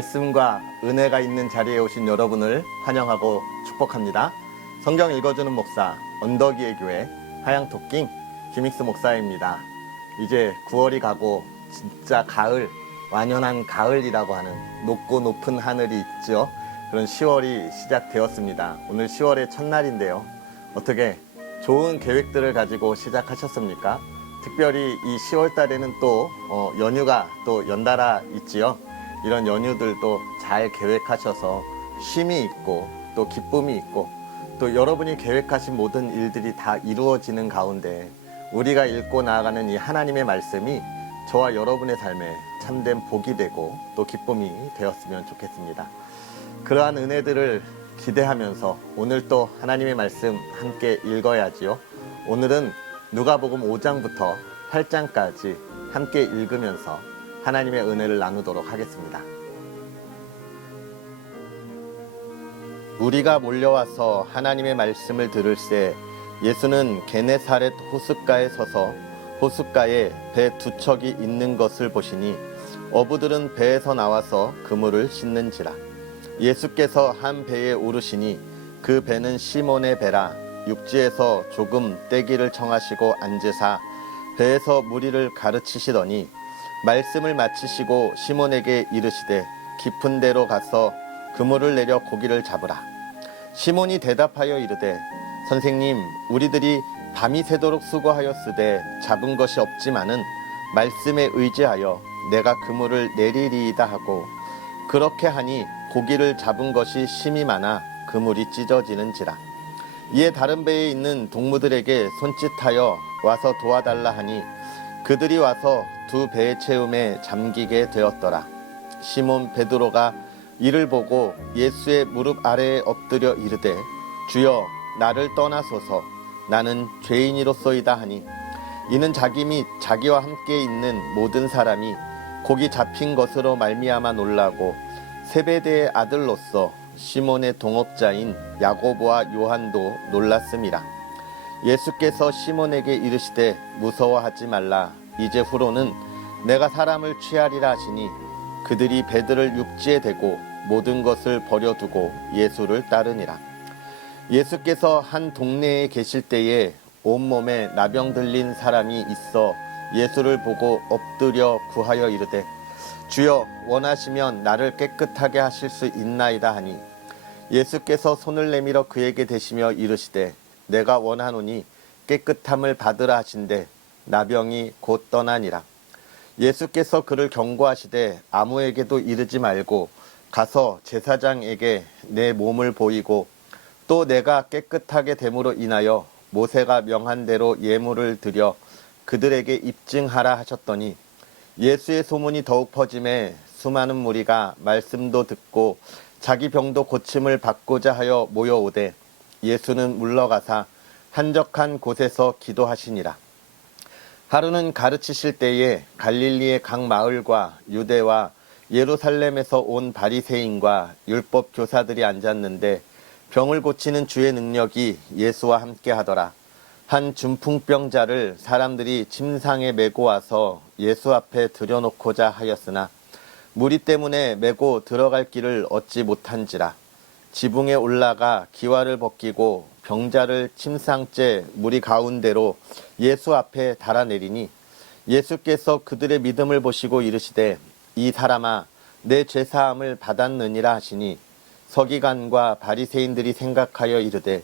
말씀과 은혜가 있는 자리에 오신 여러분을 환영하고 축복합니다. 성경 읽어주는 목사 언덕위의 교회 하양토킹 김익수 목사입니다. 이제 9월이 가고 진짜 가을, 완연한 가을이라고 하는 높고 높은 하늘이 있죠. 그런 10월이 시작되었습니다. 오늘 10월의 첫날인데요. 어떻게 좋은 계획들을 가지고 시작하셨습니까? 특별히 이 10월 달에는 또 연휴가 또 연달아 있지요. 이런 연휴들도 잘 계획하셔서 쉼이 있고 또 기쁨이 있고 또 여러분이 계획하신 모든 일들이 다 이루어지는 가운데 우리가 읽고 나아가는 이 하나님의 말씀이 저와 여러분의 삶에 참된 복이 되고 또 기쁨이 되었으면 좋겠습니다. 그러한 은혜들을 기대하면서 오늘 또 하나님의 말씀 함께 읽어야지요. 오늘은 누가복음 5장부터 8장까지 함께 읽으면서 하나님의 은혜를 나누도록 하겠습니다. 무리가 몰려와서 하나님의 말씀을 들을새 예수는 게네사렛 호숫가에 서서 호숫가에 배 두 척이 있는 것을 보시니 어부들은 배에서 나와서 그물을 씻는지라. 예수께서 한 배에 오르시니 그 배는 시몬의 배라. 육지에서 조금 떼기를 청하시고 앉으사 배에서 무리를 가르치시더니 말씀을 마치시고 시몬에게 이르시되 깊은 데로 가서 그물을 내려 고기를 잡으라. 시몬이 대답하여 이르되 선생님, 우리들이 밤이 새도록 수고하였으되 잡은 것이 없지만은 말씀에 의지하여 내가 그물을 내리리이다 하고 그렇게 하니 고기를 잡은 것이 심이 많아 그물이 찢어지는지라. 이에 다른 배에 있는 동무들에게 손짓하여 와서 도와달라 하니 그들이 와서 두 배의 채움에 잠기게 되었더라. 시몬 베드로가 이를 보고 예수의 무릎 아래에 엎드려 이르되 주여 나를 떠나소서 나는 죄인이로소이다 하니 이는 자기 및 자기와 함께 있는 모든 사람이 고기 잡힌 것으로 말미암아 놀라고 세베대의 아들로서 시몬의 동업자인 야고보와 요한도 놀랐음이라. 예수께서 시몬에게 이르시되 무서워하지 말라. 이제 후로는 내가 사람을 취하리라 하시니 그들이 배들을 육지에 대고 모든 것을 버려두고 예수를 따르니라. 예수께서 한 동네에 계실 때에 온몸에 나병 들린 사람이 있어 예수를 보고 엎드려 구하여 이르되 주여 원하시면 나를 깨끗하게 하실 수 있나이다 하니 예수께서 손을 내밀어 그에게 대시며 이르시되 내가 원하노니 깨끗함을 받으라 하신대 나병이 곧 떠나니라. 예수께서 그를 경고하시되 아무에게도 이르지 말고 가서 제사장에게 내 몸을 보이고 또 내가 깨끗하게 됨으로 인하여 모세가 명한 대로 예물을 드려 그들에게 입증하라 하셨더니 예수의 소문이 더욱 퍼짐에 수많은 무리가 말씀도 듣고 자기 병도 고침을 받고자 하여 모여오되 예수는 물러가사 한적한 곳에서 기도하시니라. 하루는 가르치실 때에 갈릴리의 각 마을과 유대와 예루살렘에서 온 바리새인과 율법 교사들이 앉았는데 병을 고치는 주의 능력이 예수와 함께 하더라. 한 중풍병자를 사람들이 침상에 메고 와서 예수 앞에 들여놓고자 하였으나 무리 때문에 메고 들어갈 길을 얻지 못한지라. 지붕에 올라가 기와를 벗기고 병자를 침상째 무리 가운데로 예수 앞에 달아내리니 예수께서 그들의 믿음을 보시고 이르시되 이 사람아 내 죄사함을 받았느니라 하시니 서기관과 바리새인들이 생각하여 이르되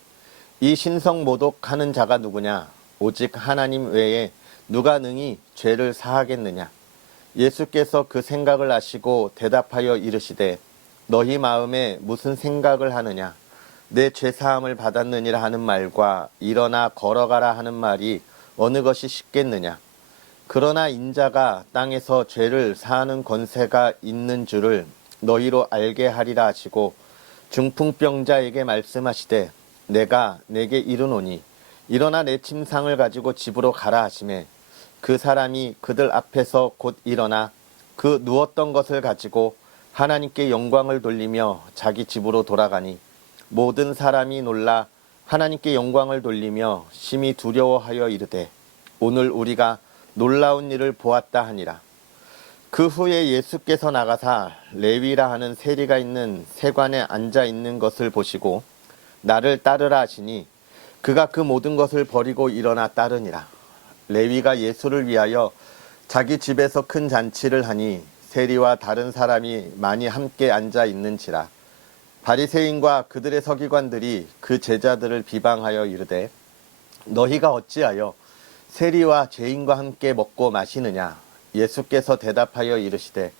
이 신성 모독하는 자가 누구냐? 오직 하나님 외에 누가 능히 죄를 사하겠느냐? 예수께서 그 생각을 아시고 대답하여 이르시되 너희 마음에 무슨 생각을 하느냐? 내 죄사함을 받았느니라 하는 말과 일어나 걸어가라 하는 말이 어느 것이 쉽겠느냐? 그러나 인자가 땅에서 죄를 사하는 권세가 있는 줄을 너희로 알게 하리라 하시고 중풍병자에게 말씀하시되 내가 내게 이르노니 일어나 내 침상을 가지고 집으로 가라 하시매 그 사람이 그들 앞에서 곧 일어나 그 누웠던 것을 가지고 하나님께 영광을 돌리며 자기 집으로 돌아가니 모든 사람이 놀라 하나님께 영광을 돌리며 심히 두려워하여 이르되 오늘 우리가 놀라운 일을 보았다 하니라. 그 후에 예수께서 나가사 레위라 하는 세리가 있는 세관에 앉아 있는 것을 보시고 나를 따르라 하시니 그가 그 모든 것을 버리고 일어나 따르니라. 레위가 예수를 위하여 자기 집에서 큰 잔치를 하니 세리와 다른 사람이 많이 함께 앉아 있는지라. 바리새인과 그들의 서기관들이 그 제자들을 비방하여 이르되 너희가 어찌하여 세리와 죄인과 함께 먹고 마시느냐. 예수께서 대답하여 이르시되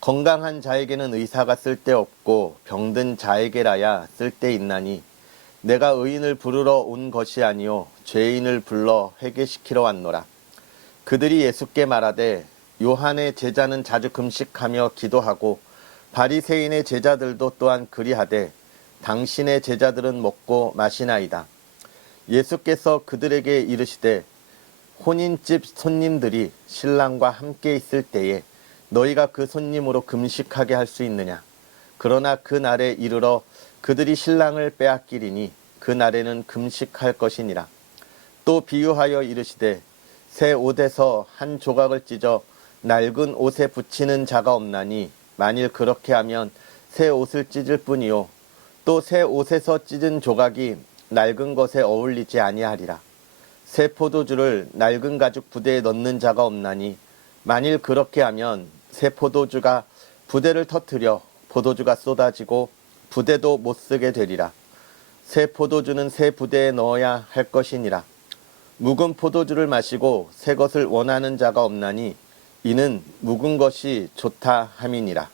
건강한 자에게는 의사가 쓸데없고 병든 자에게라야 쓸데있나니 내가 의인을 부르러 온 것이 아니요 죄인을 불러 회개시키러 왔노라. 그들이 예수께 말하되 요한의 제자는 자주 금식하며 기도하고 바리새인의 제자들도 또한 그리하되 당신의 제자들은 먹고 마시나이다. 예수께서 그들에게 이르시되 혼인집 손님들이 신랑과 함께 있을 때에 너희가 그 손님으로 금식하게 할 수 있느냐. 그러나 그 날에 이르러 그들이 신랑을 빼앗기리니 그 날에는 금식할 것이니라. 또 비유하여 이르시되 새 옷에서 한 조각을 찢어 낡은 옷에 붙이는 자가 없나니 만일 그렇게 하면 새 옷을 찢을 뿐이요 또 새 옷에서 찢은 조각이 낡은 것에 어울리지 아니하리라. 새 포도주를 낡은 가죽 부대에 넣는 자가 없나니 만일 그렇게 하면 새 포도주가 부대를 터뜨려 포도주가 쏟아지고 부대도 못 쓰게 되리라. 새 포도주는 새 부대에 넣어야 할 것이니라. 묵은 포도주를 마시고 새 것을 원하는 자가 없나니 이는 묵은 것이 좋다 함이니라.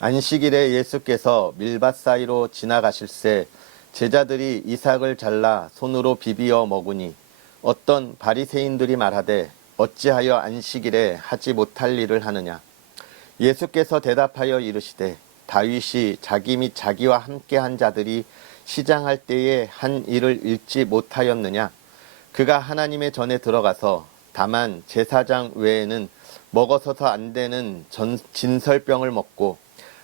안식일에 예수께서 밀밭 사이로 지나가실새 제자들이 이삭을 잘라 손으로 비비어 먹으니 어떤 바리새인들이 말하되 어찌하여 안식일에 하지 못할 일을 하느냐. 예수께서 대답하여 이르시되 다윗이 자기 및 자기와 함께한 자들이 시장할 때에 한 일을 잃지 못하였느냐. 그가 하나님의 전에 들어가서 다만 제사장 외에는 먹어서서 안 되는 진설병을 먹고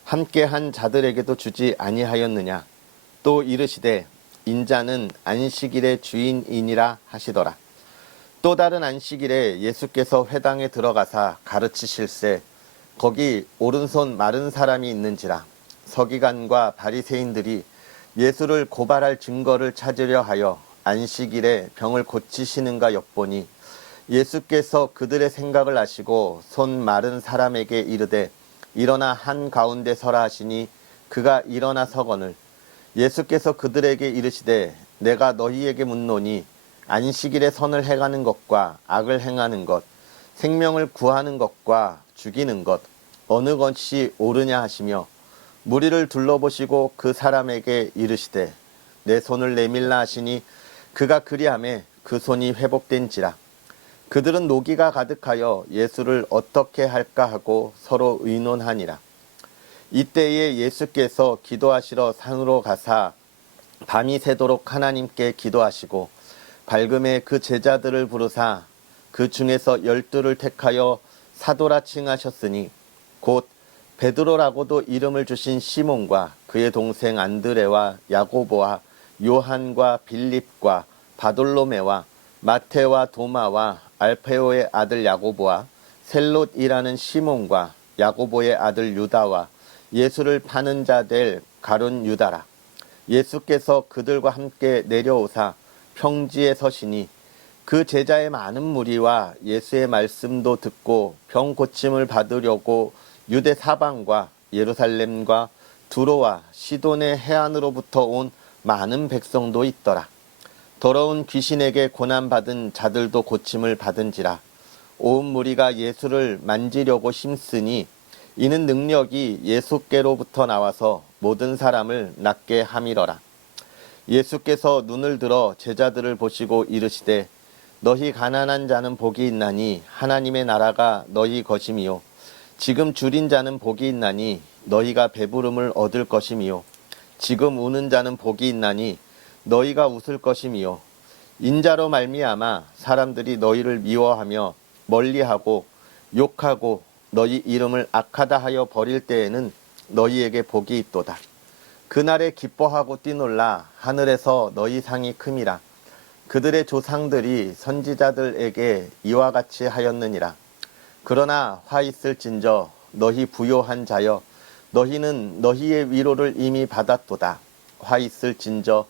함께한 자들에게도 주지 아니하였느냐. 또 이르시되 인자는 안식일의 주인이니라 하시더라. 또 다른 안식일에 예수께서 회당에 들어가사 가르치실새 거기 오른손 마른 사람이 있는지라. 서기관과 바리새인들이 예수를 고발할 증거를 찾으려 하여 안식일에 병을 고치시는가 엿보니 예수께서 그들의 생각을 아시고 손 마른 사람에게 이르되 일어나 한 가운데 서라 하시니 그가 일어나 서거늘. 예수께서 그들에게 이르시되 내가 너희에게 묻노니 안식일에 선을 행하는 것과 악을 행하는 것, 생명을 구하는 것과 죽이는 것 어느 것이 옳으냐 하시며 무리를 둘러보시고 그 사람에게 이르시되 내 손을 내밀라 하시니 그가 그리하매 그 손이 회복된지라. 그들은 노기가 가득하여 예수를 어떻게 할까 하고 서로 의논하니라. 이때에 예수께서 기도하시러 산으로 가사 밤이 새도록 하나님께 기도하시고 밝음에 그 제자들을 부르사 그 중에서 12를 택하여 사도라 칭하셨으니 곧 베드로라고도 이름을 주신 시몬과 그의 동생 안드레와 야고보와 요한과 빌립과 바돌로메와 마테와 도마와 알페오의 아들 야고보와 셀롯이라는 시몬과 야고보의 아들 유다와 예수를 파는 자 될 가룟 유다라. 예수께서 그들과 함께 내려오사 평지에 서시니 그 제자의 많은 무리와 예수의 말씀도 듣고 병 고침을 받으려고 유대 사방과 예루살렘과 두로와 시돈의 해안으로부터 온 많은 백성도 있더라. 더러운 귀신에게 고난받은 자들도 고침을 받은지라. 온 무리가 예수를 만지려고 힘쓰니 이는 능력이 예수께로부터 나와서 모든 사람을 낫게 함이러라. 예수께서 눈을 들어 제자들을 보시고 이르시되 너희 가난한 자는 복이 있나니 하나님의 나라가 너희 것임이요 지금 줄인 자는 복이 있나니 너희가 배부름을 얻을 것임이요 지금 우는 자는 복이 있나니 너희가 웃을 것임이요 인자로 말미암아 사람들이 너희를 미워하며 멀리하고 욕하고 너희 이름을 악하다 하여 버릴 때에는 너희에게 복이 있도다. 그날에 기뻐하고 뛰놀라 하늘에서 너희 상이 큼이라. 그들의 조상들이 선지자들에게 이와 같이 하였느니라. 그러나 화 있을진저 너희 부요한 자여 너희는 너희의 위로를 이미 받았도다. 화 있을진저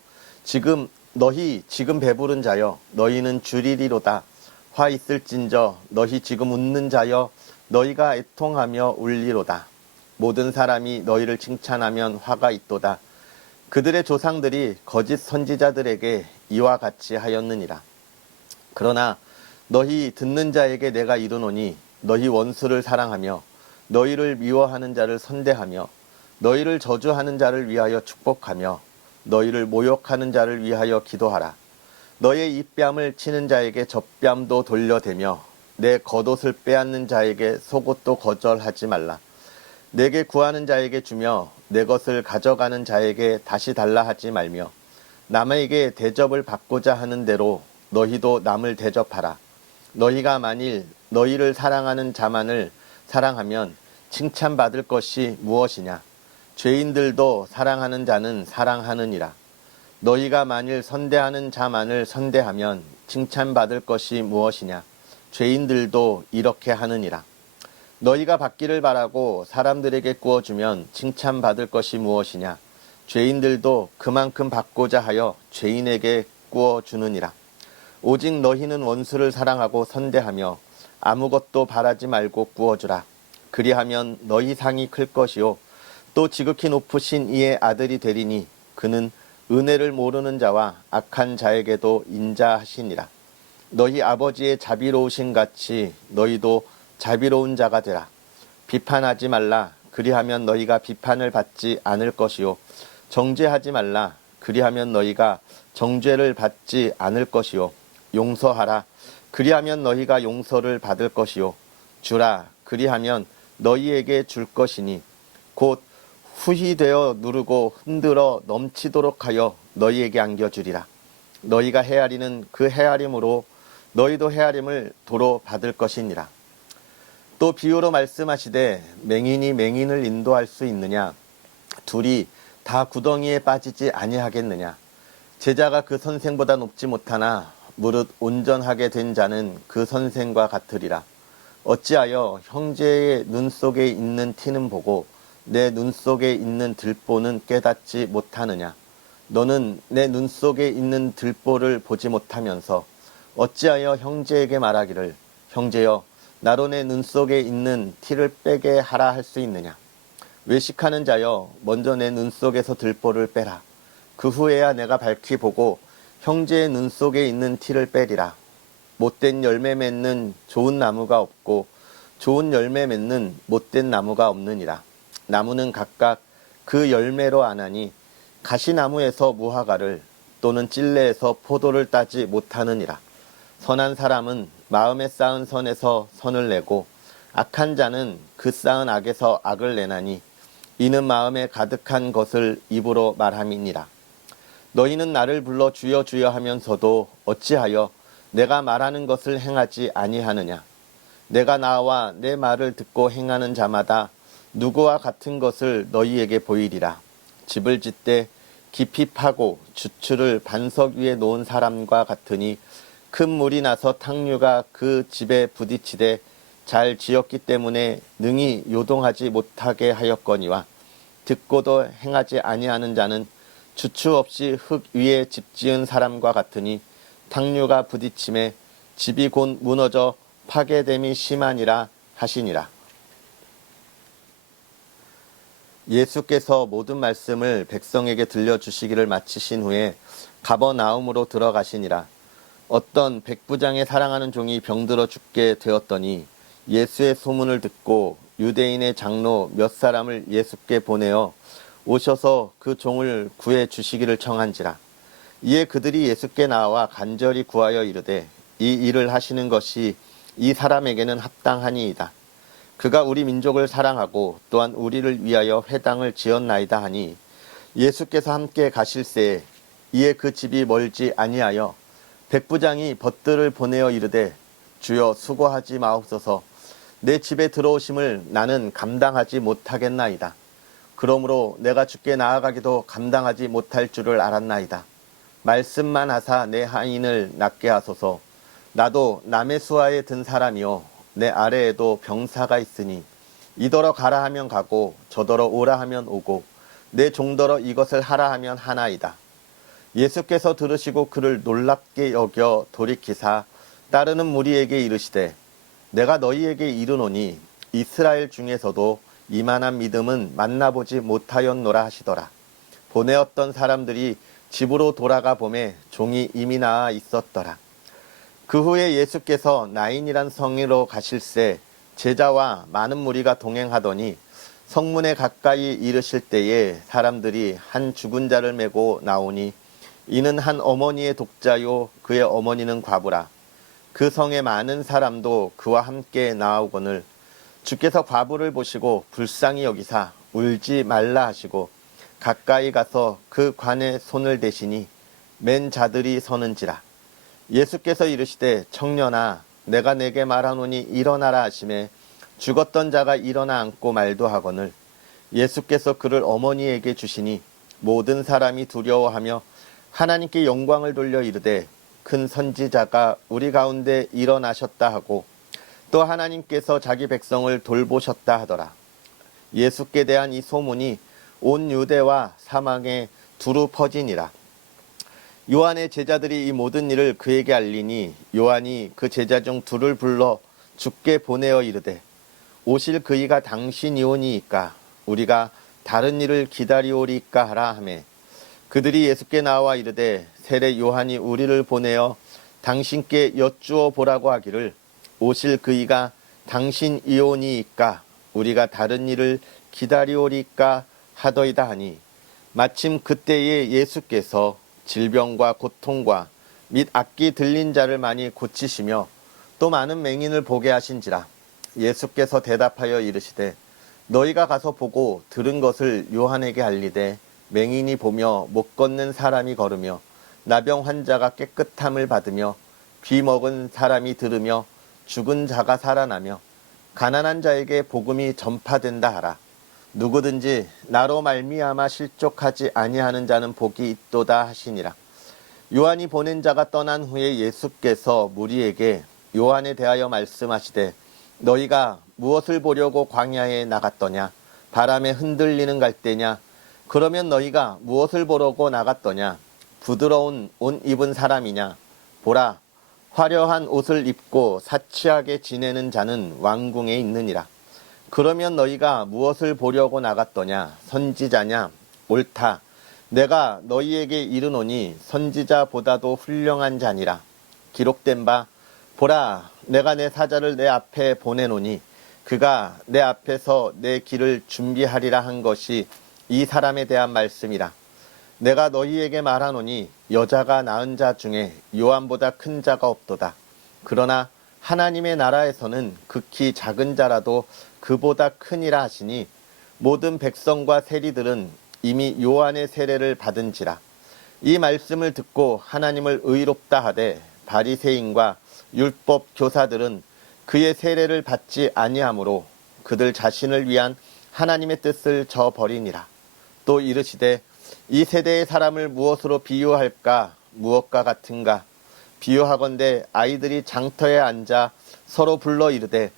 너희 지금 배부른 자여 너희는 주리리로다. 화 있을진저 너희 지금 웃는 자여 너희가 애통하며 울리로다. 모든 사람이 너희를 칭찬하면 화가 있도다. 그들의 조상들이 거짓 선지자들에게 이와 같이 하였느니라. 그러나 너희 듣는 자에게 내가 이르노니 너희 원수를 사랑하며 너희를 미워하는 자를 선대하며 너희를 저주하는 자를 위하여 축복하며 너희를 모욕하는 자를 위하여 기도하라. 너의 입뺨을 치는 자에게 젖뺨도 돌려대며 내 겉옷을 빼앗는 자에게 속옷도 거절하지 말라. 내게 구하는 자에게 주며 내 것을 가져가는 자에게 다시 달라 하지 말며 남에게 대접을 받고자 하는 대로 너희도 남을 대접하라. 너희가 만일 너희를 사랑하는 자만을 사랑하면 칭찬받을 것이 무엇이냐? 죄인들도 사랑하는 자는 사랑하느니라. 너희가 만일 선대하는 자만을 선대하면 칭찬받을 것이 무엇이냐? 죄인들도 이렇게 하느니라. 너희가 받기를 바라고 사람들에게 구워주면 칭찬받을 것이 무엇이냐? 죄인들도 그만큼 받고자 하여 죄인에게 구워주느니라. 오직 너희는 원수를 사랑하고 선대하며 아무것도 바라지 말고 구워주라. 그리하면 너희 상이 클 것이요 또 지극히 높으신 이의 아들이 되리니 그는 은혜를 모르는 자와 악한 자에게도 인자하시니라. 너희 아버지의 자비로우신 같이 너희도 자비로운 자가 되라. 비판하지 말라. 그리하면 너희가 비판을 받지 않을 것이요 정죄하지 말라. 그리하면 너희가 정죄를 받지 않을 것이요 용서하라. 그리하면 너희가 용서를 받을 것이요 주라. 그리하면 너희에게 줄 것이니 곧 후히 되어 누르고 흔들어 넘치도록 하여 너희에게 안겨주리라. 너희가 헤아리는 그 헤아림으로 너희도 헤아림을 도로 받을 것이니라. 또 비유로 말씀하시되 맹인이 맹인을 인도할 수 있느냐? 둘이 다 구덩이에 빠지지 아니하겠느냐? 제자가 그 선생보다 높지 못하나 무릇 온전하게 된 자는 그 선생과 같으리라. 어찌하여 형제의 눈 속에 있는 티는 보고 내 눈 속에 있는 들보는 깨닫지 못하느냐? 너는 내 눈 속에 있는 들보를 보지 못하면서 어찌하여 형제에게 말하기를 형제여 나로 내 눈 속에 있는 티를 빼게 하라 할 수 있느냐? 외식하는 자여 먼저 내 눈 속에서 들보를 빼라. 그 후에야 내가 밝히 보고 형제의 눈 속에 있는 티를 빼리라. 못된 열매 맺는 좋은 나무가 없고 좋은 열매 맺는 못된 나무가 없느니라. 나무는 각각 그 열매로 아나니 가시나무에서 무화과를 또는 찔레에서 포도를 따지 못하느니라. 선한 사람은 마음에 쌓은 선에서 선을 내고 악한 자는 그 쌓은 악에서 악을 내나니 이는 마음에 가득한 것을 입으로 말함이니라. 너희는 나를 불러 주여 주여 하면서도 어찌하여 내가 말하는 것을 행하지 아니하느냐? 내가 나와 내 말을 듣고 행하는 자마다 누구와 같은 것을 너희에게 보이리라. 집을 짓되 깊이 파고 주추를 반석 위에 놓은 사람과 같으니 큰 물이 나서 탕류가 그 집에 부딪히되 잘 지었기 때문에 능히 요동하지 못하게 하였거니와 듣고도 행하지 아니하는 자는 주추 없이 흙 위에 집 지은 사람과 같으니 탕류가 부딪힘에 집이 곧 무너져 파괴됨이 심하니라 하시니라. 예수께서 모든 말씀을 백성에게 들려주시기를 마치신 후에 가버나움으로 들어가시니라. 어떤 백부장의 사랑하는 종이 병들어 죽게 되었더니 예수의 소문을 듣고 유대인의 장로 몇 사람을 예수께 보내어 오셔서 그 종을 구해 주시기를 청한지라. 이에 그들이 예수께 나와 간절히 구하여 이르되 이 일을 하시는 것이 이 사람에게는 합당하니이다. 그가 우리 민족을 사랑하고 또한 우리를 위하여 회당을 지었나이다 하니 예수께서 함께 가실새에 이에 그 집이 멀지 아니하여 백부장이 벗들을 보내어 이르되 주여 수고하지 마옵소서. 내 집에 들어오심을 나는 감당하지 못하겠나이다. 그러므로 내가 주께 나아가기도 감당하지 못할 줄을 알았나이다. 말씀만 하사 내 하인을 낫게 하소서. 나도 남의 수하에 든 사람이요 내 아래에도 병사가 있으니 이더러 가라 하면 가고 저더러 오라 하면 오고 내 종더러 이것을 하라 하면 하나이다. 예수께서 들으시고 그를 놀랍게 여겨 돌이키사 따르는 무리에게 이르시되 내가 너희에게 이르노니 이스라엘 중에서도 이만한 믿음은 만나보지 못하였노라 하시더라. 보내었던 사람들이 집으로 돌아가 보매 종이 이미 나아 있었더라. 그 후에 예수께서 나인이란 성으로 가실새 제자와 많은 무리가 동행하더니 성문에 가까이 이르실 때에 사람들이 한 죽은 자를 메고 나오니 이는 한 어머니의 독자요 그의 어머니는 과부라. 그 성에 많은 사람도 그와 함께 나오거늘 주께서 과부를 보시고 불쌍히 여기사 울지 말라 하시고 가까이 가서 그 관에 손을 대시니 맨 자들이 서는지라. 예수께서 이르시되 청년아 내가 내게 말하노니 일어나라 하시매 죽었던 자가 일어나 앉고 말도 하거늘 예수께서 그를 어머니에게 주시니 모든 사람이 두려워하며 하나님께 영광을 돌려 이르되 큰 선지자가 우리 가운데 일어나셨다 하고 또 하나님께서 자기 백성을 돌보셨다 하더라. 예수께 대한 이 소문이 온 유대와 사방에 두루 퍼지니라. 요한의 제자들이 이 모든 일을 그에게 알리니 요한이 그 제자 중 둘을 불러 주께 보내어 이르되 오실 그이가 당신이오니이까 우리가 다른 일을 기다리오리까 하라 하매 그들이 예수께 나와 이르되 세례 요한이 우리를 보내어 당신께 여쭈어 보라고 하기를 오실 그이가 당신이오니이까 우리가 다른 일을 기다리오리까 하더이다 하니 마침 그때에 예수께서 질병과 고통과 및 악기 들린 자를 많이 고치시며 또 많은 맹인을 보게 하신지라. 예수께서 대답하여 이르시되 너희가 가서 보고 들은 것을 요한에게 알리되 맹인이 보며 못 걷는 사람이 걸으며 나병 환자가 깨끗함을 받으며 귀 먹은 사람이 들으며 죽은 자가 살아나며 가난한 자에게 복음이 전파된다 하라. 누구든지 나로 말미암아 실족하지 아니하는 자는 복이 있도다 하시니라. 요한이 보낸 자가 떠난 후에 예수께서 무리에게 요한에 대하여 말씀하시되 너희가 무엇을 보려고 광야에 나갔더냐? 바람에 흔들리는 갈대냐? 그러면 너희가 무엇을 보려고 나갔더냐? 부드러운 옷 입은 사람이냐? 보라, 화려한 옷을 입고 사치하게 지내는 자는 왕궁에 있느니라. 그러면 너희가 무엇을 보려고 나갔더냐? 선지자냐? 옳다. 내가 너희에게 이르노니 선지자보다도 훌륭한 자니라. 기록된 바 보라 내가 내 사자를 내 앞에 보내노니 그가 내 앞에서 내 길을 준비하리라 한 것이 이 사람에 대한 말씀이라. 내가 너희에게 말하노니 여자가 낳은 자 중에 요한보다 큰 자가 없도다. 그러나 하나님의 나라에서는 극히 작은 자라도 그보다 크니라 하시니 모든 백성과 세리들은 이미 요한의 세례를 받은지라. 이 말씀을 듣고 하나님을 의롭다 하되 바리새인과 율법 교사들은 그의 세례를 받지 아니하므로 그들 자신을 위한 하나님의 뜻을 저버리니라. 또 이르시되 이 세대의 사람을 무엇으로 비유할까? 무엇과 같은가? 비유하건대 아이들이 장터에 앉아 서로 불러 이르되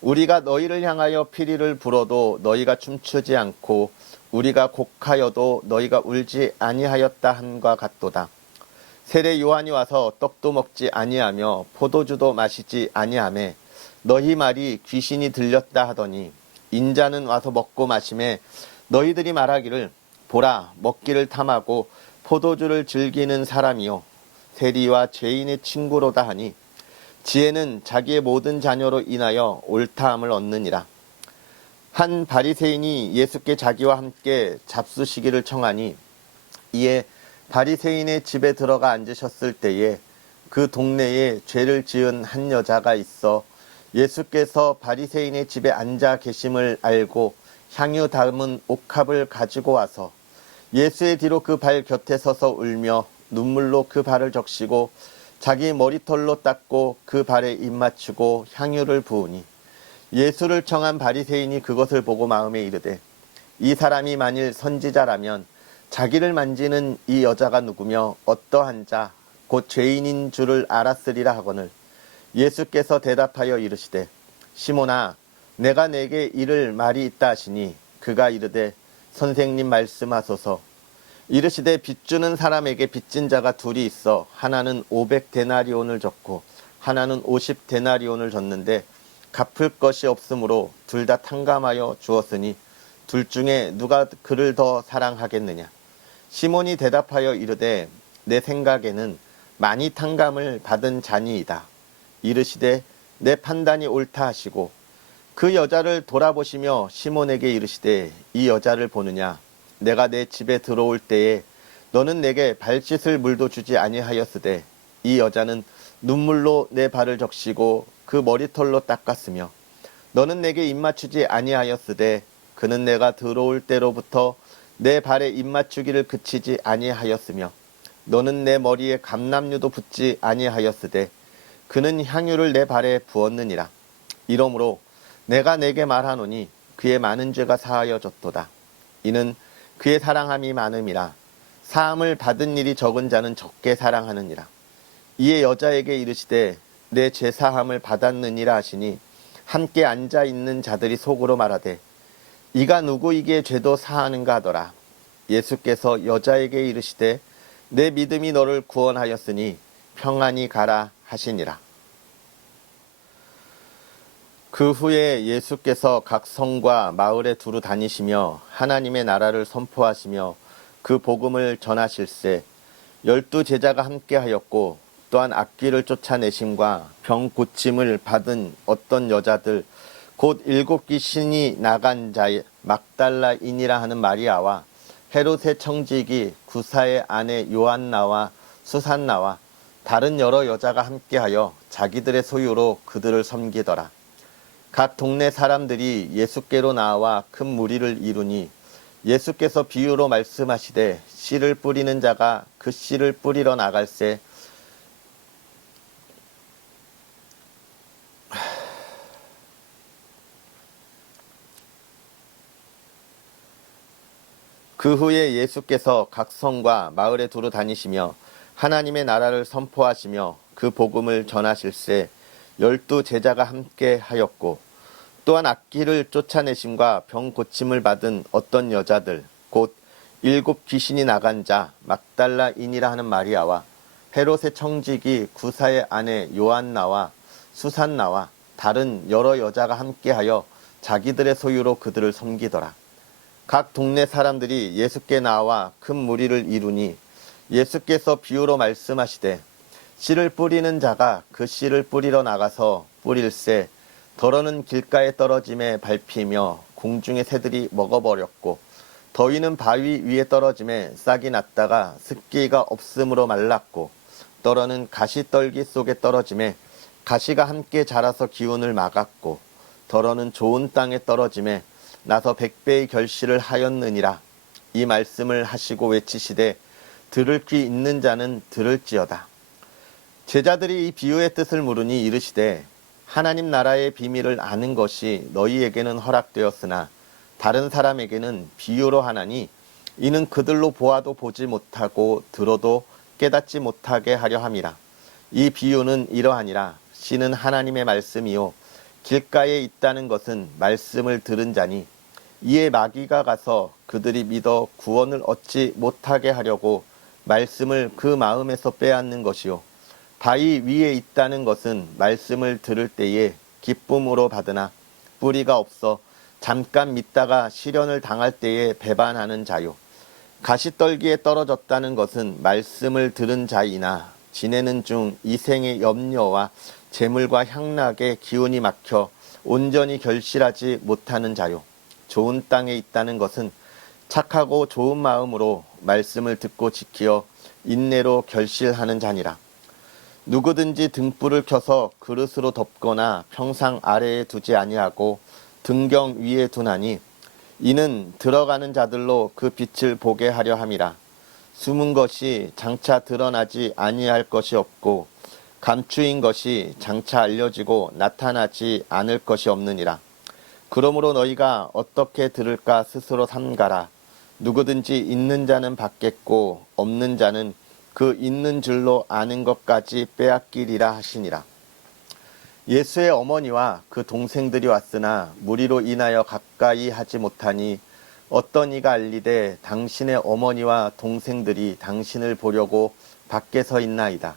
우리가 너희를 향하여 피리를 불어도 너희가 춤추지 않고 우리가 곡하여도 너희가 울지 아니하였다 함과 같도다. 세례 요한이 와서 떡도 먹지 아니하며 포도주도 마시지 아니하매 너희 말이 귀신이 들렸다 하더니 인자는 와서 먹고 마시매 너희들이 말하기를 보라 먹기를 탐하고 포도주를 즐기는 사람이요 세리와 죄인의 친구로다 하니 지혜는 자기의 모든 자녀로 인하여 옳다함을 얻느니라. 한 바리새인이 예수께 자기와 함께 잡수시기를 청하니 이에 바리새인의 집에 들어가 앉으셨을 때에 그 동네에 죄를 지은 한 여자가 있어 예수께서 바리새인의 집에 앉아 계심을 알고 향유 담은 옥합을 가지고 와서 예수의 뒤로 그 발 곁에 서서 울며 눈물로 그 발을 적시고 자기 머리털로 닦고 그 발에 입 맞추고 향유를 부으니 예수를 청한 바리새인이 그것을 보고 마음에 이르되 이 사람이 만일 선지자라면 자기를 만지는 이 여자가 누구며 어떠한 자 곧 죄인인 줄을 알았으리라 하거늘 예수께서 대답하여 이르시되 시몬아 내가 내게 이를 말이 있다 하시니 그가 이르되 선생님 말씀하소서. 이르시되 빚주는 사람에게 빚진 자가 둘이 있어 하나는 500데나리온을 줬고 하나는 50데나리온을 줬는데 갚을 것이 없으므로 둘 다 탕감하여 주었으니 둘 중에 누가 그를 더 사랑하겠느냐. 시몬이 대답하여 이르되 내 생각에는 많이 탕감을 받은 자니이다. 이르시되 내 판단이 옳다 하시고 그 여자를 돌아보시며 시몬에게 이르시되 이 여자를 보느냐. 내가 내 집에 들어올 때에 너는 내게 발 씻을 물도 주지 아니하였으되 이 여자는 눈물로 내 발을 적시고 그 머리털로 닦았으며 너는 내게 입맞추지 아니하였으되 그는 내가 들어올 때로부터 내 발에 입맞추기를 그치지 아니하였으며 너는 내 머리에 감람류도 붓지 아니하였으되 그는 향유를 내 발에 부었느니라. 이러므로 내가 내게 말하노니 그의 많은 죄가 사하여졌도다. 이는 그의 사랑함이 많음이라. 사함을 받은 일이 적은 자는 적게 사랑하느니라. 이에 여자에게 이르시되 내 죄사함을 받았느니라 하시니 함께 앉아있는 자들이 속으로 말하되 이가 누구이기에 죄도 사하는가 하더라. 예수께서 여자에게 이르시되 내 믿음이 너를 구원하였으니 평안히 가라 하시니라. 그 후에 예수께서 각 성과 마을에 두루 다니시며 하나님의 나라를 선포하시며 그 복음을 전하실세 12 제자가 함께하였고 또한 악귀를 쫓아내심과 병 고침을 받은 어떤 여자들 곧 7 귀신이 나간 자의 막달라인이라 하는 마리아와 헤롯의 청지기 구사의 아내 요한나와 수산나와 다른 여러 여자가 함께하여 자기들의 소유로 그들을 섬기더라. 각 동네 사람들이 예수께로 나와 큰 무리를 이루니 예수께서 비유로 말씀하시되 씨를 뿌리는 자가 그 씨를 뿌리러 나갈새 그 후에 예수께서 각 성과 마을에 두루 다니시며 하나님의 나라를 선포하시며 그 복음을 전하실세 12 제자가 함께 하였고 또한 악귀를 쫓아내심과 병 고침을 받은 어떤 여자들 곧 7 귀신이 나간 자 막달라인이라 하는 마리아와 헤롯의 청지기 구사의 아내 요한나와 수산나와 다른 여러 여자가 함께하여 자기들의 소유로 그들을 섬기더라. 각 동네 사람들이 예수께 나와 큰 무리를 이루니 예수께서 비유로 말씀하시되 씨를 뿌리는 자가 그 씨를 뿌리러 나가서 뿌릴새 덜어는 길가에 떨어짐에 밟히며 공중의 새들이 먹어버렸고 더위는 바위 위에 떨어짐에 싹이 났다가 습기가 없음으로 말랐고 떨어는 가시떨기 속에 떨어짐에 가시가 함께 자라서 기운을 막았고 덜어는 좋은 땅에 떨어짐에 나서 100배의 결실을 하였느니라. 이 말씀을 하시고 외치시되 들을 귀 있는 자는 들을지어다. 제자들이 이 비유의 뜻을 물으니 이르시되 하나님 나라의 비밀을 아는 것이 너희에게는 허락되었으나 다른 사람에게는 비유로 하나니 이는 그들로 보아도 보지 못하고 들어도 깨닫지 못하게 하려 함이라. 이 비유는 이러하니라. 씨는 하나님의 말씀이요 길가에 있다는 것은 말씀을 들은 자니 이에 마귀가 가서 그들이 믿어 구원을 얻지 못하게 하려고 말씀을 그 마음에서 빼앗는 것이요 바위 위에 있다는 것은 말씀을 들을 때에 기쁨으로 받으나 뿌리가 없어 잠깐 믿다가 시련을 당할 때에 배반하는 자요 가시떨기에 떨어졌다는 것은 말씀을 들은 자이나 지내는 중 이생의 염려와 재물과 향락에 기운이 막혀 온전히 결실하지 못하는 자요 좋은 땅에 있다는 것은 착하고 좋은 마음으로 말씀을 듣고 지키어 인내로 결실하는 자니라. 누구든지 등불을 켜서 그릇으로 덮거나 평상 아래에 두지 아니하고 등경 위에 두나니 이는 들어가는 자들로 그 빛을 보게 하려 함이라. 숨은 것이 장차 드러나지 아니할 것이 없고 감추인 것이 장차 알려지고 나타나지 않을 것이 없느니라. 그러므로 너희가 어떻게 들을까 스스로 삼가라. 누구든지 있는 자는 받겠고 없는 자는 그 있는 줄로 아는 것까지 빼앗기리라 하시니라. 예수의 어머니와 그 동생들이 왔으나 무리로 인하여 가까이 하지 못하니 어떤 이가 알리되 당신의 어머니와 동생들이 당신을 보려고 밖에 서 있나이다.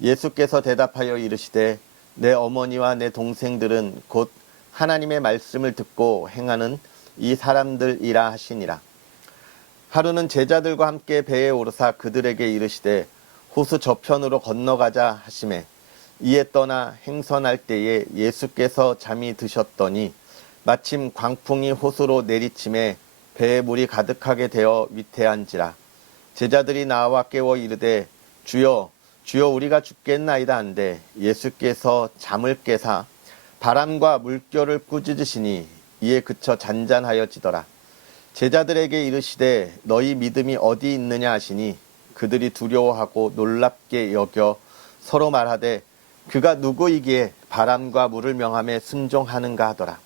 예수께서 대답하여 이르시되 내 어머니와 내 동생들은 곧 하나님의 말씀을 듣고 행하는 이 사람들이라 하시니라. 하루는 제자들과 함께 배에 오르사 그들에게 이르시되 호수 저편으로 건너가자 하시매 이에 떠나 행선할 때에 예수께서 잠이 드셨더니 마침 광풍이 호수로 내리침에 배에 물이 가득하게 되어 위태한지라. 제자들이 나와 깨워 이르되 주여 주여 우리가 죽겠나이다 한데 예수께서 잠을 깨사 바람과 물결을 꾸짖으시니 이에 그쳐 잔잔하여지더라. 제자들에게 이르시되 너희 믿음이 어디 있느냐 하시니 그들이 두려워하고 놀랍게 여겨 서로 말하되 그가 누구이기에 바람과 물을 명함에 순종하는가 하더라.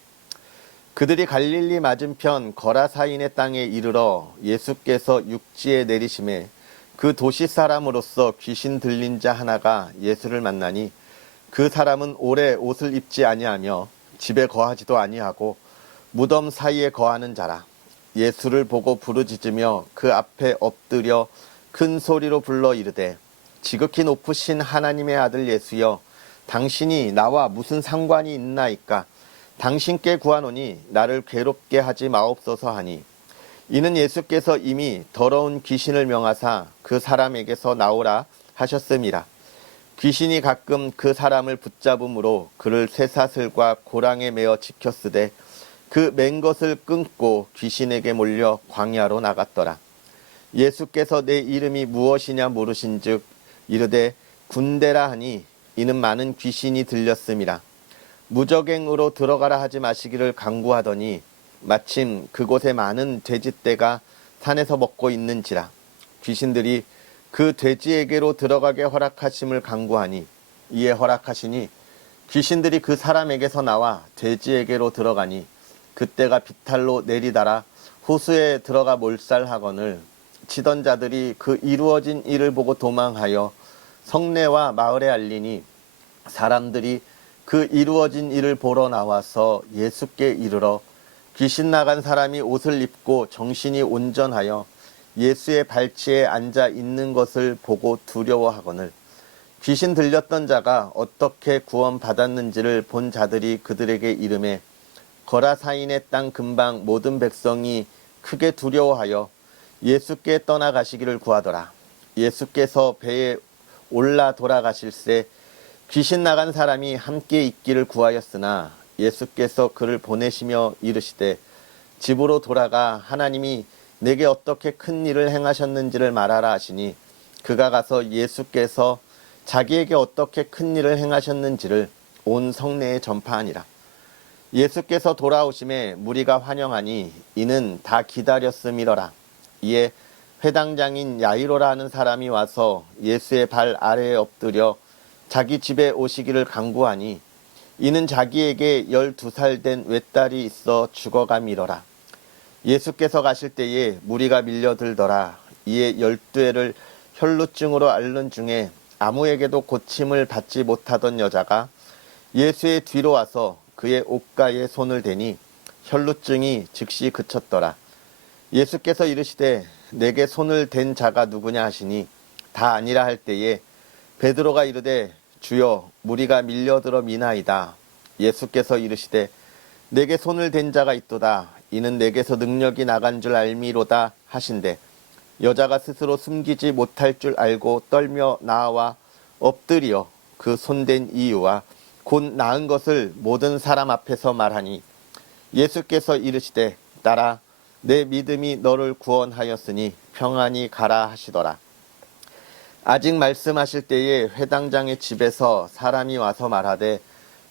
그들이 갈릴리 맞은편 거라사인의 땅에 이르러 예수께서 육지에 내리심에 그 도시 사람으로서 귀신 들린 자 하나가 예수를 만나니 그 사람은 오래 옷을 입지 아니하며 집에 거하지도 아니하고 무덤 사이에 거하는 자라. 예수를 보고 부르짖으며 그 앞에 엎드려 큰 소리로 불러 이르되 지극히 높으신 하나님의 아들 예수여 당신이 나와 무슨 상관이 있나이까. 당신께 구하노니 나를 괴롭게 하지 마옵소서 하니 이는 예수께서 이미 더러운 귀신을 명하사 그 사람에게서 나오라 하셨음이라. 귀신이 가끔 그 사람을 붙잡음으로 그를 쇠사슬과 고랑에 매어 지켰으되 그 맨 것을 끊고 귀신에게 몰려 광야로 나갔더라. 예수께서 내 이름이 무엇이냐 물으신즉 이르되 군대라 하니 이는 많은 귀신이 들렸음이라. 무적행으로 들어가라 하지 마시기를 강구하더니 마침 그곳에 많은 돼지떼가 산에서 먹고 있는지라. 귀신들이 그 돼지에게로 들어가게 허락하심을 강구하니 이에 허락하시니 귀신들이 그 사람에게서 나와 돼지에게로 들어가니 그때가 비탈로 내리달아 호수에 들어가 몰살하거늘 치던 자들이 그 이루어진 일을 보고 도망하여 성내와 마을에 알리니 사람들이 그 이루어진 일을 보러 나와서 예수께 이르러 귀신 나간 사람이 옷을 입고 정신이 온전하여 예수의 발치에 앉아 있는 것을 보고 두려워하거늘 귀신 들렸던 자가 어떻게 구원받았는지를 본 자들이 그들에게 이르매 거라사인의 땅 근방 모든 백성이 크게 두려워하여 예수께 떠나가시기를 구하더라. 예수께서 배에 올라 돌아가실새 귀신 나간 사람이 함께 있기를 구하였으나 예수께서 그를 보내시며 이르시되 집으로 돌아가 하나님이 내게 어떻게 큰 일을 행하셨는지를 말하라 하시니 그가 가서 예수께서 자기에게 어떻게 큰 일을 행하셨는지를 온 성내에 전파하니라. 예수께서 돌아오심에 무리가 환영하니 이는 다 기다렸음이러라. 이에 회당장인 야이로라 하는 사람이 와서 예수의 발 아래에 엎드려 자기 집에 오시기를 간구하니 이는 자기에게 12살 된 외딸이 있어 죽어감이러라. 예수께서 가실 때에 무리가 밀려들더라. 이에 12회를 혈루증으로 앓는 중에 아무에게도 고침을 받지 못하던 여자가 예수의 뒤로 와서 그의 옷가에 손을 대니 혈루증이 즉시 그쳤더라. 예수께서 이르시되 내게 손을 댄 자가 누구냐 하시니 다 아니라 할 때에 베드로가 이르되 주여 무리가 밀려들어 미나이다. 예수께서 이르시되 내게 손을 댄 자가 있도다. 이는 내게서 능력이 나간 줄 알미로다 하신대 여자가 스스로 숨기지 못할 줄 알고 떨며 나와 엎드려 그 손댄 이유와 곧 나은 것을 모든 사람 앞에서 말하니 예수께서 이르시되 딸아 내 믿음이 너를 구원하였으니 평안히 가라 하시더라. 아직 말씀하실 때에 회당장의 집에서 사람이 와서 말하되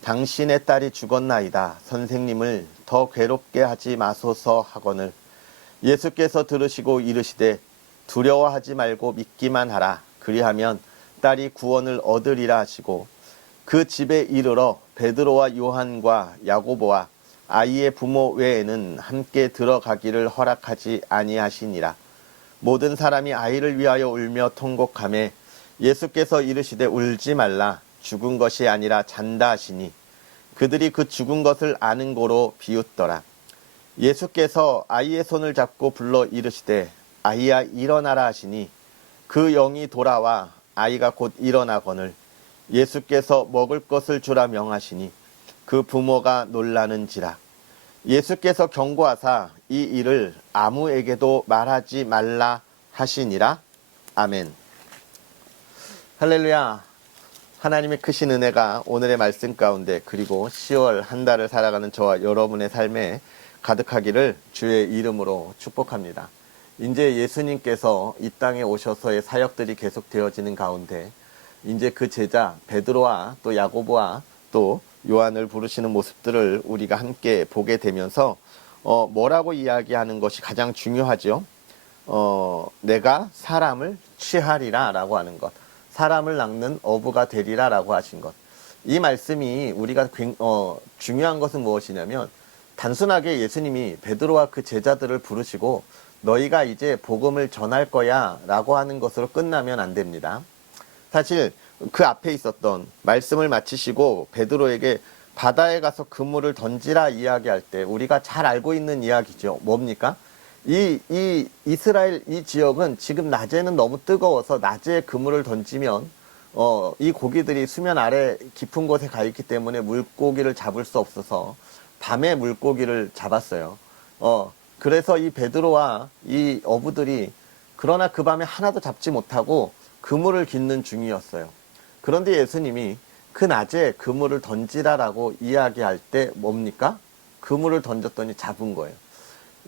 당신의 딸이 죽었나이다. 선생님을 더 괴롭게 하지 마소서 하거늘 예수께서 들으시고 이르시되 두려워하지 말고 믿기만 하라. 그리하면 딸이 구원을 얻으리라 하시고 그 집에 이르러 베드로와 요한과 야고보와 아이의 부모 외에는 함께 들어가기를 허락하지 아니하시니라. 모든 사람이 아이를 위하여 울며 통곡하매 예수께서 이르시되 울지 말라 죽은 것이 아니라 잔다 하시니 그들이 그 죽은 것을 아는 고로 비웃더라. 예수께서 아이의 손을 잡고 불러 이르시되 아이야 일어나라 하시니 그 영이 돌아와 아이가 곧 일어나거늘 예수께서 먹을 것을 주라 명하시니 그 부모가 놀라는지라. 예수께서 경고하사 이 일을 아무에게도 말하지 말라 하시니라. 아멘. 할렐루야. 하나님의 크신 은혜가 오늘의 말씀 가운데 그리고 10월 한 달을 살아가는 저와 여러분의 삶에 가득하기를 주의 이름으로 축복합니다. 이제 예수님께서 이 땅에 오셔서의 사역들이 계속 되어지는 가운데 이제 그 제자 베드로와 또 야고보와 또 요한을 부르시는 모습들을 우리가 함께 보게 되면서 뭐라고 이야기하는 것이 가장 중요하죠. 내가 사람을 취하리라 라고 하는 것, 사람을 낚는 어부가 되리라 라고 하신 것. 이 말씀이 우리가 중요한 것은 무엇이냐면 단순하게 예수님이 베드로와 그 제자들을 부르시고 너희가 이제 복음을 전할 거야 라고 하는 것으로 끝나면 안 됩니다. 사실 그 앞에 있었던 말씀을 마치시고 베드로에게 바다에 가서 그물을 던지라 이야기할 때 우리가 잘 알고 있는 이야기죠. 뭡니까? 이 이스라엘 이 지역은 지금 낮에는 너무 뜨거워서 낮에 그물을 던지면 이 고기들이 수면 아래 깊은 곳에 가 있기 때문에 물고기를 잡을 수 없어서 밤에 물고기를 잡았어요. 그래서 이 베드로와 이 어부들이 그러나 그 밤에 하나도 잡지 못하고 그물을 깃는 중이었어요. 그런데 예수님이 그 낮에 그물을 던지라라고 이야기할 때 뭡니까? 그물을 던졌더니 잡은 거예요.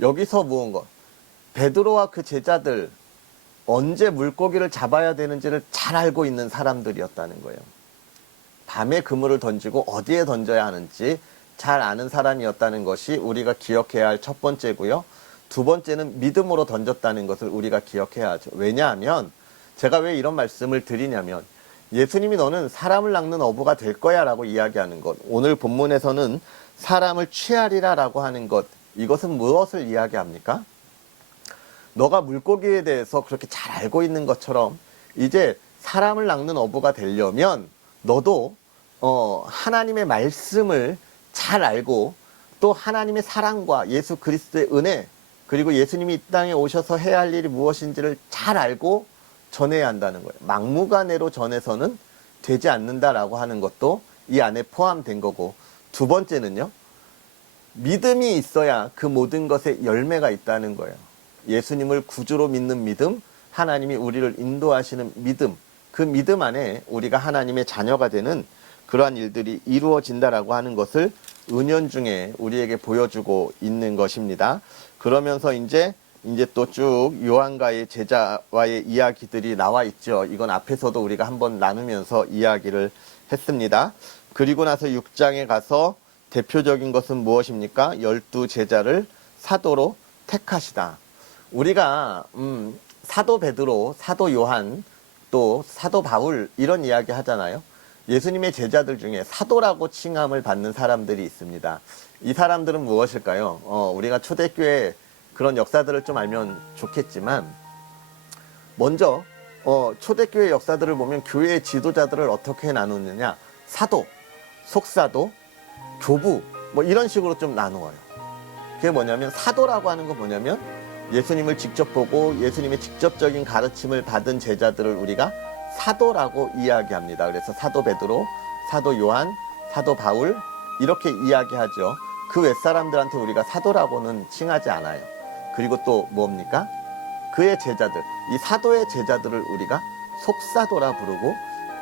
여기서 무언가 베드로와 그 제자들 언제 물고기를 잡아야 되는지를 잘 알고 있는 사람들이었다는 거예요. 밤에 그물을 던지고 어디에 던져야 하는지 잘 아는 사람이었다는 것이 우리가 기억해야 할 첫 번째고요. 두 번째는 믿음으로 던졌다는 것을 우리가 기억해야 하죠. 왜냐하면 제가 왜 이런 말씀을 드리냐면 예수님이 너는 사람을 낚는 어부가 될 거야 라고 이야기하는 것, 오늘 본문에서는 사람을 취하리라 라고 하는 것, 이것은 무엇을 이야기합니까? 너가 물고기에 대해서 그렇게 잘 알고 있는 것처럼 이제 사람을 낚는 어부가 되려면 너도 하나님의 말씀을 잘 알고 또 하나님의 사랑과 예수 그리스도의 은혜 그리고 예수님이 이 땅에 오셔서 해야 할 일이 무엇인지를 잘 알고 전해야 한다는 거예요. 막무가내로 전해서는 되지 않는다라고 하는 것도 이 안에 포함된 거고, 두 번째는요, 믿음이 있어야 그 모든 것에 열매가 있다는 거예요. 예수님을 구주로 믿는 믿음, 하나님이 우리를 인도하시는 믿음, 그 믿음 안에 우리가 하나님의 자녀가 되는 그러한 일들이 이루어진다라고 하는 것을 은연중에 우리에게 보여주고 있는 것입니다. 그러면서 이제 또 쭉 요한과의 제자와의 이야기들이 나와 있죠. 이건 앞에서도 우리가 한번 나누면서 이야기를 했습니다. 그리고 나서 6장에 가서 대표적인 것은 무엇입니까? 12 제자를 사도로 택하시다. 우리가 사도 베드로, 사도 요한, 또 사도 바울 이런 이야기 하잖아요. 예수님의 제자들 중에 사도라고 칭함을 받는 사람들이 있습니다. 이 사람들은 무엇일까요? 우리가 초대교회 그런 역사들을 좀 알면 좋겠지만, 먼저 초대교회 역사들을 보면 교회의 지도자들을 어떻게 나누느냐, 사도, 속사도, 교부 뭐 이런 식으로 좀 나누어요. 그게 뭐냐면, 사도라고 하는 거 뭐냐면 예수님을 직접 보고 예수님의 직접적인 가르침을 받은 제자들을 우리가 사도라고 이야기합니다. 그래서 사도 베드로, 사도 요한, 사도 바울 이렇게 이야기하죠. 그 윗사람들한테 우리가 사도라고는 칭하지 않아요. 그리고 또 뭡니까? 그의 제자들, 이 사도의 제자들을 우리가 속사도라 부르고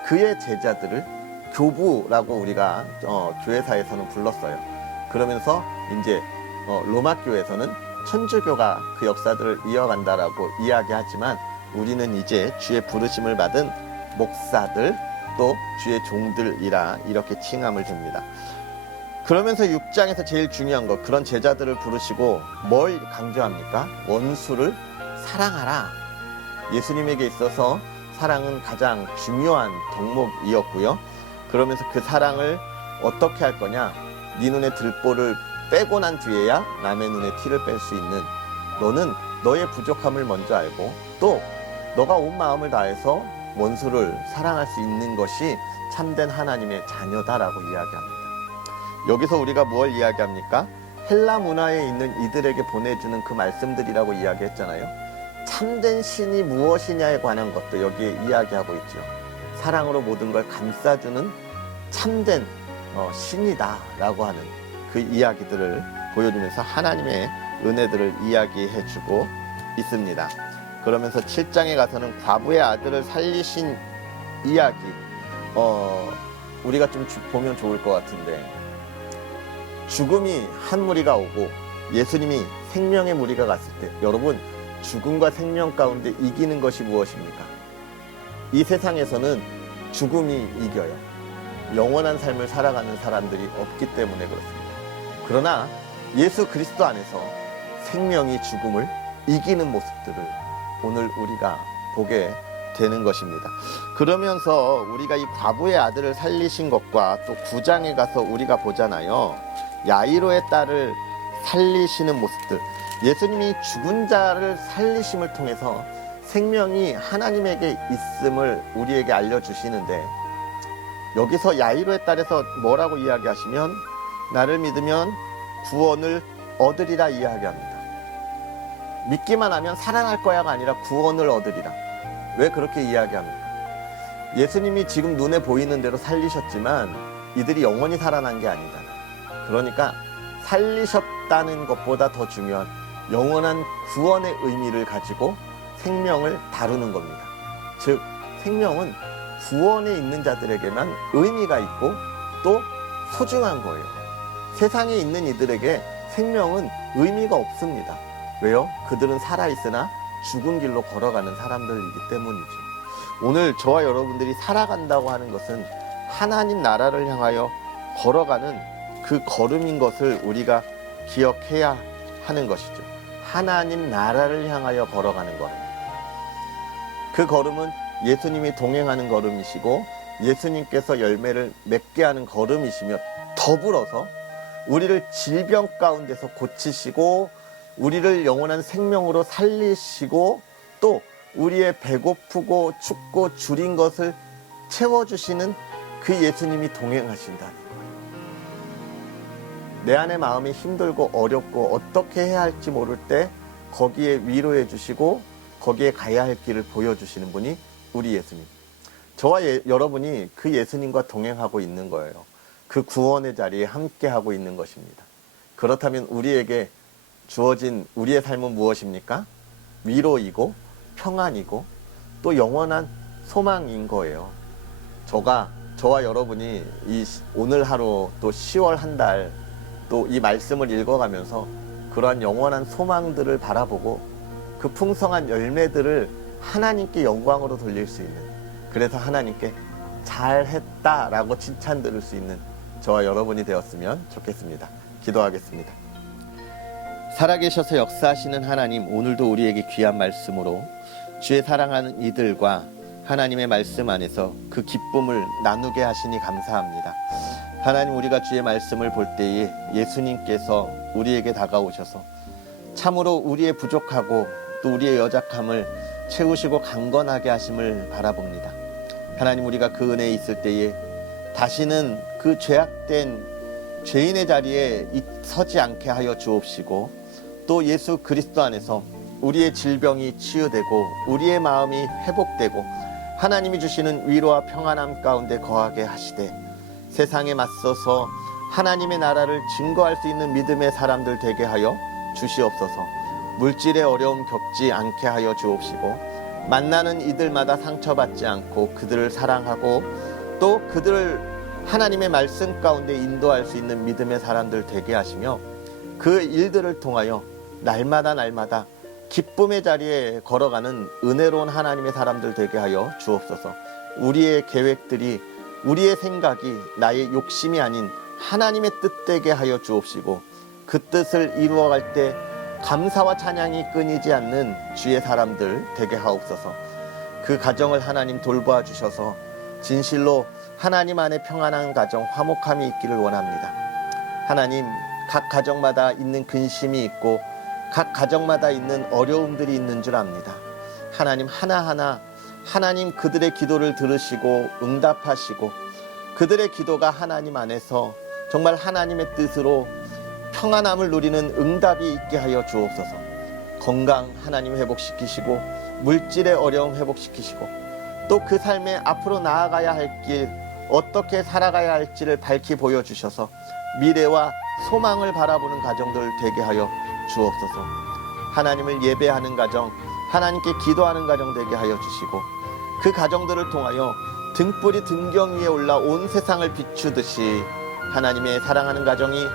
그의 제자들을 교부라고 우리가 교회사에서는 불렀어요. 그러면서 이제 로마 교회에서는 천주교가 그 역사들을 이어간다라고 이야기하지만, 우리는 이제 주의 부르심을 받은 목사들 또 주의 종들이라 이렇게 칭함을 줍니다. 그러면서 6장에서 제일 중요한 것, 그런 제자들을 부르시고 뭘 강조합니까? 원수를 사랑하라. 예수님에게 있어서 사랑은 가장 중요한 덕목이었고요. 그러면서 그 사랑을 어떻게 할 거냐? 네 눈에 들보를 빼고 난 뒤에야 남의 눈에 티를 뺄 수 있는, 너는 너의 부족함을 먼저 알고 또 너가 온 마음을 다해서 원수를 사랑할 수 있는 것이 참된 하나님의 자녀다라고 이야기합니다. 여기서 우리가 뭘 이야기합니까? 헬라 문화에 있는 이들에게 보내주는 그 말씀들이라고 이야기했잖아요. 참된 신이 무엇이냐에 관한 것도 여기에 이야기하고 있죠. 사랑으로 모든 걸 감싸주는 참된 신이다라고 하는 그 이야기들을 보여주면서 하나님의 은혜들을 이야기해주고 있습니다. 그러면서 7장에 가서는 과부의 아들을 살리신 이야기, 우리가 좀 보면 좋을 것 같은데, 죽음이 한 무리가 오고 예수님이 생명의 무리가 갔을 때, 여러분, 죽음과 생명 가운데 이기는 것이 무엇입니까? 이 세상에서는 죽음이 이겨요. 영원한 삶을 살아가는 사람들이 없기 때문에 그렇습니다. 그러나 예수 그리스도 안에서 생명이 죽음을 이기는 모습들을 오늘 우리가 보게 되는 것입니다. 그러면서 우리가 이 과부의 아들을 살리신 것과 또 9장에 가서 우리가 보잖아요. 야이로의 딸을 살리시는 모습들. 예수님이 죽은 자를 살리심을 통해서 생명이 하나님에게 있음을 우리에게 알려주시는데, 여기서 야이로의 딸에서 뭐라고 이야기하시면, 나를 믿으면 구원을 얻으리라 이야기합니다. 믿기만 하면 살아날 거야가 아니라 구원을 얻으리라. 왜 그렇게 이야기합니까? 예수님이 지금 눈에 보이는 대로 살리셨지만 이들이 영원히 살아난 게 아니잖아요. 그러니까 살리셨다는 것보다 더 중요한 영원한 구원의 의미를 가지고 생명을 다루는 겁니다. 즉, 생명은 구원에 있는 자들에게만 의미가 있고 또 소중한 거예요. 세상에 있는 이들에게 생명은 의미가 없습니다. 왜요? 그들은 살아있으나 죽은 길로 걸어가는 사람들이기 때문이죠. 오늘 저와 여러분들이 살아간다고 하는 것은 하나님 나라를 향하여 걸어가는 그 걸음인 것을 우리가 기억해야 하는 것이죠. 하나님 나라를 향하여 걸어가는 걸음. 그 걸음은 예수님이 동행하는 걸음이시고 예수님께서 열매를 맺게 하는 걸음이시며, 더불어서 우리를 질병 가운데서 고치시고 우리를 영원한 생명으로 살리시고 또 우리의 배고프고 춥고 줄인 것을 채워주시는 그 예수님이 동행하신다는 거예요. 내 안의 마음이 힘들고 어렵고 어떻게 해야 할지 모를 때 거기에 위로해 주시고 거기에 가야 할 길을 보여주시는 분이 우리 예수님. 저와 여러분이 그 예수님과 동행하고 있는 거예요. 그 구원의 자리에 함께하고 있는 것입니다. 그렇다면 우리에게 주어진 우리의 삶은 무엇입니까? 위로이고 평안이고 또 영원한 소망인 거예요. 저와 여러분이 오늘 하루 또 10월 한 달 또 이 말씀을 읽어가면서 그러한 영원한 소망들을 바라보고 그 풍성한 열매들을 하나님께 영광으로 돌릴 수 있는, 그래서 하나님께 잘했다라고 칭찬 들을 수 있는 저와 여러분이 되었으면 좋겠습니다. 기도하겠습니다. 살아계셔서 역사하시는 하나님, 오늘도 우리에게 귀한 말씀으로 주의 사랑하는 이들과 하나님의 말씀 안에서 그 기쁨을 나누게 하시니 감사합니다. 하나님, 우리가 주의 말씀을 볼 때에 예수님께서 우리에게 다가오셔서 참으로 우리의 부족하고 또 우리의 여작함을 채우시고 강건하게 하심을 바라봅니다. 하나님, 우리가 그 은혜에 있을 때에 다시는 그 죄악된 죄인의 자리에 서지 않게 하여 주옵시고, 또 예수 그리스도 안에서 우리의 질병이 치유되고 우리의 마음이 회복되고 하나님이 주시는 위로와 평안함 가운데 거하게 하시되, 세상에 맞서서 하나님의 나라를 증거할 수 있는 믿음의 사람들 되게 하여 주시옵소서. 물질의 어려움 겪지 않게 하여 주옵시고, 만나는 이들마다 상처받지 않고 그들을 사랑하고 또 그들을 하나님의 말씀 가운데 인도할 수 있는 믿음의 사람들 되게 하시며, 그 일들을 통하여 날마다 기쁨의 자리에 걸어가는 은혜로운 하나님의 사람들 되게 하여 주옵소서. 우리의 계획들이, 우리의 생각이 나의 욕심이 아닌 하나님의 뜻 되게 하여 주옵시고, 그 뜻을 이루어갈 때 감사와 찬양이 끊이지 않는 주의 사람들 되게 하옵소서. 그 가정을 하나님 돌보아 주셔서 진실로 하나님 안에 평안한 가정, 화목함이 있기를 원합니다. 하나님, 각 가정마다 있는 근심이 있고 각 가정마다 있는 어려움들이 있는 줄 압니다. 하나님 하나하나 하나님 그들의 기도를 들으시고 응답하시고 그들의 기도가 하나님 안에서 정말 하나님의 뜻으로 평안함을 누리는 응답이 있게 하여 주옵소서. 건강 하나님 회복시키시고 물질의 어려움 회복시키시고 또 그 삶에 앞으로 나아가야 할 길 어떻게 살아가야 할지를 밝히 보여주셔서 미래와 소망을 바라보는 가정들 되게 하여 주옵소서. 하나님을 예배하는 가정, 하나님께 기도하는 가정 되게 하여 주시고 그 가정들을 통하여 등불이 등경 위에 올라 온 세상을 비추듯이 하나님의 사랑하는 가정이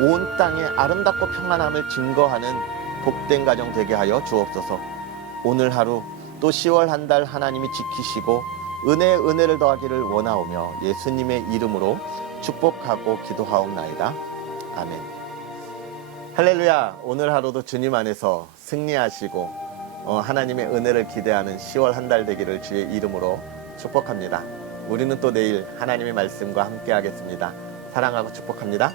온 땅에 아름답고 평안함을 증거하는 복된 가정 되게 하여 주옵소서. 오늘 하루 또 10월 한 달 하나님이 지키시고 은혜를 더하기를 원하오며 예수님의 이름으로 축복하고 기도하옵나이다. 아멘. 할렐루야. 오늘 하루도 주님 안에서 승리하시고 하나님의 은혜를 기대하는 10월 한 달 되기를 주의 이름으로 축복합니다. 우리는 또 내일 하나님의 말씀과 함께 하겠습니다. 사랑하고 축복합니다.